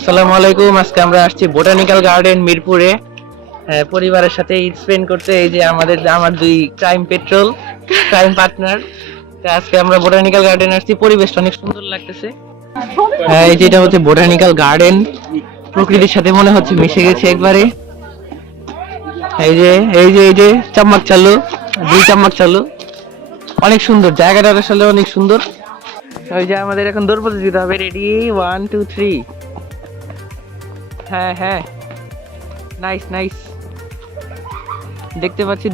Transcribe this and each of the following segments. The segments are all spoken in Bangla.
আসসালামু আলাইকুম। আজকে আমরা আসছি বোটানিক্যাল গার্ডেন মিরপুরে পরিবারের সাথে ঈদ স্পেন্ড করতে। এই যে আমার দুই ক্রাইম পার্টনার। আজকে আমরা বোটানিক্যাল গার্ডেন আসছি, পরিবেশটা অনেক সুন্দর লাগতেছে। এই যেটা হচ্ছে বোটানিক্যাল গার্ডেন, প্রকৃতির সাথে মনে হচ্ছে মিশে গেছে একবারে। এই যে চাম্মাক চালু, দুই চাম্মাক চালু, অনেক সুন্দর জায়গাটা, আসলে অনেক সুন্দর। ওই যে আমাদের এখন দৌড় প্রতিযোগিতা হবে। রেডি 1 2 3। হ্যাঁ, নাইস। দেখতে পাচ্ছি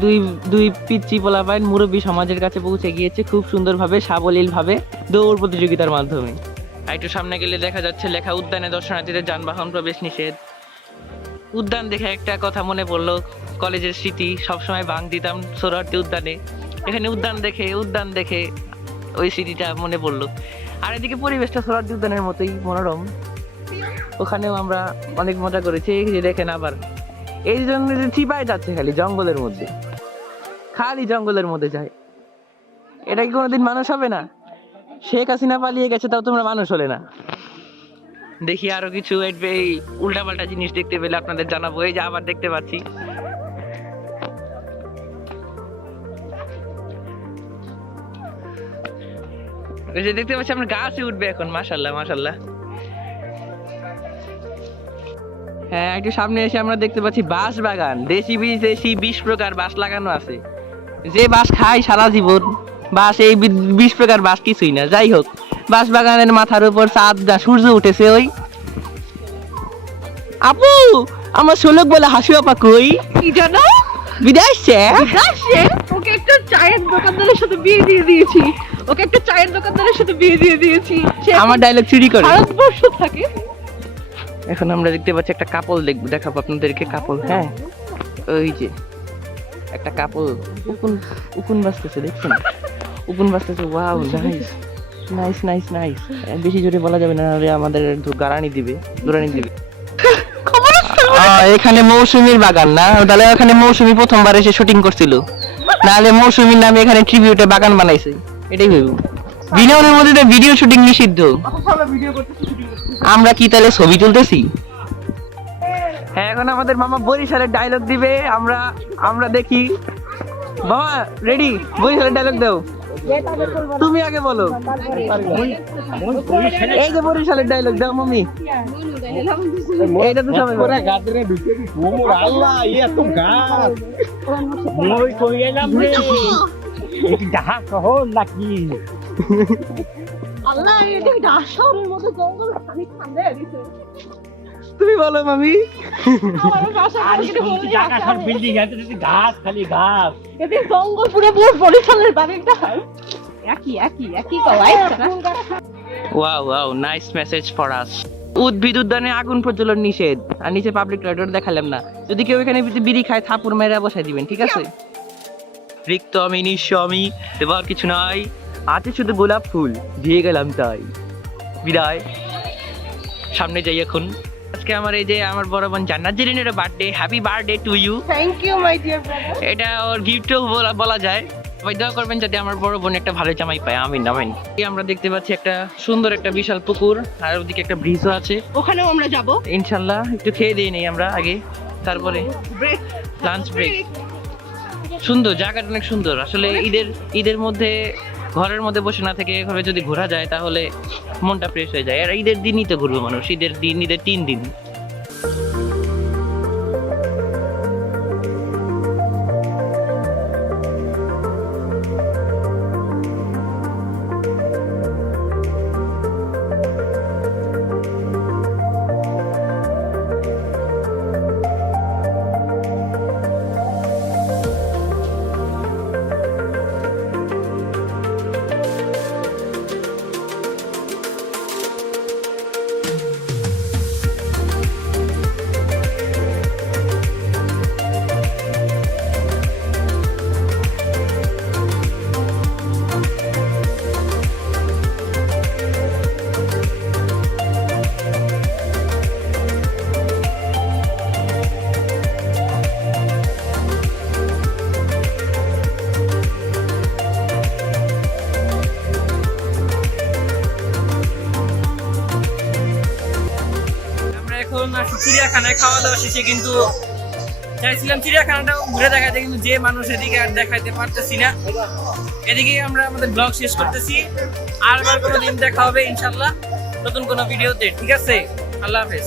দুই পিচ্চি পোলাপাইন মুরব্বী সমাজের কাছে পৌঁছে গিয়েছে খুব সুন্দরভাবে, সাবলীল ভাবে দৌড় প্রতিযোগিতার মাধ্যমে। একটু সামনে গেলে দেখা যাচ্ছে লেখা উদ্যানে দর্শনার্থীদের যানবাহন প্রবেশ নিষেধ। উদ্যান দেখে একটা কথা মনে পড়লো, কলেজের স্মৃতি। সবসময় ভাঙ দিতাম সোহরাওয়ার্দী উদ্যানে। এখানে উদ্যান দেখে ওই স্মৃতিটা মনে পড়লো। আর এদিকে পরিবেশটা সোহরাওয়ার্দী উদ্যানের মতোই মনোরম। ওখানেও আমরা অনেক মজা করেছি। এই যে দেখেন, আবার এই জন্য চিপায় যাচ্ছে খালি জঙ্গলের মধ্যে যায়। এটা কি কোনোদিন মানুষ হবে না? শেখ হাসিনা পালিয়ে গেছে, তাও তোমরা মানুষ হলে না। দেখি আরো কিছু এই উল্টাপাল্টা জিনিস দেখতে পেলে আপনাদের জানাবো। এই যে আবার দেখতে পাচ্ছি, ওই যে দেখতে পাচ্ছি আমরা গাছে উঠবে এখন। মাশাআল্লাহ। হ্যাঁ, একটু সামনে এসে আমরা দেখতে পাচ্ছি বাঁশ বাগান। দেশি বিদেশি 20 প্রকার বাঁশ লাগানো আছে। যে বাঁশ খায় সারা জীবন, বাঁশ এই 20 প্রকার বাঁশ কিছুই না। যাই হোক, বাঁশ বাগানের মাথার উপর চাঁদ না সূর্য উঠেছে। ওই আপু, আমার শোলক বলে হাসি আপা কই? কি জানো? বিদেশে ওকে একটা চায়ের দোকানদারের সাথে বিয়ে দিয়ে দিয়েছি। সে আমার ডায়লগ চুরি করে। ভারতবর্ষ থাকে। এখন আমরা দেখতে পাচ্ছি একটা কাপল, দেখাবো আপনাদেরকে কাপল। হ্যাঁ, ওই যে একটা কাপল উকুন বাজতেছে, দেখছেন? উকুন বাজতেছে। Wow, nice. বেশি জোরে বলা যাবে না, আমাদের গারানি দিবে। এখানে মৌসুমীর বাগান না, তাহলে এখানে মৌসুমী প্রথমবার এসে শুটিং করছিল, নাহলে মৌসুমীর নামে এখানে ট্রিবিউটে বাগান বানাইছে। এটাই ভেবো। বিনোদনের মধ্যে ভিডিও শুটিং নিষিদ্ধ। আমরা কি তাহলে ছবি তুলতেছি? হ্যাঁ, এখন আমাদের মামা বরিশালের ডায়লগ দিবে। আমরা দেখি। বাবা রেডি? বরিশালের ডায়লগ দাও। তুমি আগে বলো। এই যে বরিশালের ডায়লগ দাও মামি। এইটা তো সবাই বলে। আল্লাহ এত গাছ মই কই এলাম রে, এই ঢাকা শহর নাকি? আল্লাহ, এটা ঢাকা শহরের মধ্যে জঙ্গল খালি খান্দে দিছে। তুমি বলো মামি। আমার ভাষা আর এই ঢাকা শহর বিল্ডিং আছে, গাছ খালি গাছ। এতে জঙ্গল পুরো বরিশালের বাড়িটা একই কওয়াই। Wow, nice message for us. উদ্ভিদ উদ্যানে আগুন প্রজ্বলন নিষেধ। আর নিচে পাবলিক টয়লেট দেখালাম না। যদি কেউ এখানে বিড়ি খায়, থাপুর মেরে বসাই দিবেন, ঠিক আছে? রিক্ত আমি, নিঃস্ব আমি, দেবার কিছু নাই, আছে শুধু গোলাপ ফুল, দিয়ে গেলাম তাই। বিদায়, সামনে যাই এখন। আজকে আমার বড় বোন জান্নাত জেরিনের birthday. Happy birthday to you. Thank you my dear brother. এটা ওর গিফটও বলা যায়। সবাই দোয়া করবেন যাতে আমার বড় বোন একটা ভালো জামাই পায়। আমিন। আমরা দেখতে পাচ্ছি একটা সুন্দর একটা বিশাল পুকুর, আর ওদিকে একটা ব্রিজও আছে। ওখানেও আমরা যাব ইনশাল্লাহ। একটু খেয়ে দিয়ে নেই আমরা আগে, তারপরে লাঞ্চ ব্রেক। সুন্দর জায়গাটা, অনেক সুন্দর আসলে। ঈদের মধ্যে ঘরের মধ্যে বসে না থেকে এভাবে যদি ঘোরা যায়, তাহলে মনটা ফ্রেশ হয়ে যায়। আর ঈদের দিনই তো ঘুরবে মানুষ, ঈদের 3 দিন। এখন আসলে চিড়িয়াখানায় খাওয়া দাওয়া শেষে কিন্তু চাইছিলাম চিড়িয়াখানাটাও ঘুরে দেখাতে, কিন্তু যে মানুষ এদিকে আর দেখাইতে পারতেছি না। এদিকে আমরা আমাদের ব্লগ শেষ করতেছি। আর কোনো দিন দেখা হবে ইনশাল্লাহ নতুন কোনো ভিডিওতে। ঠিক আছে, আল্লাহ হাফেজ।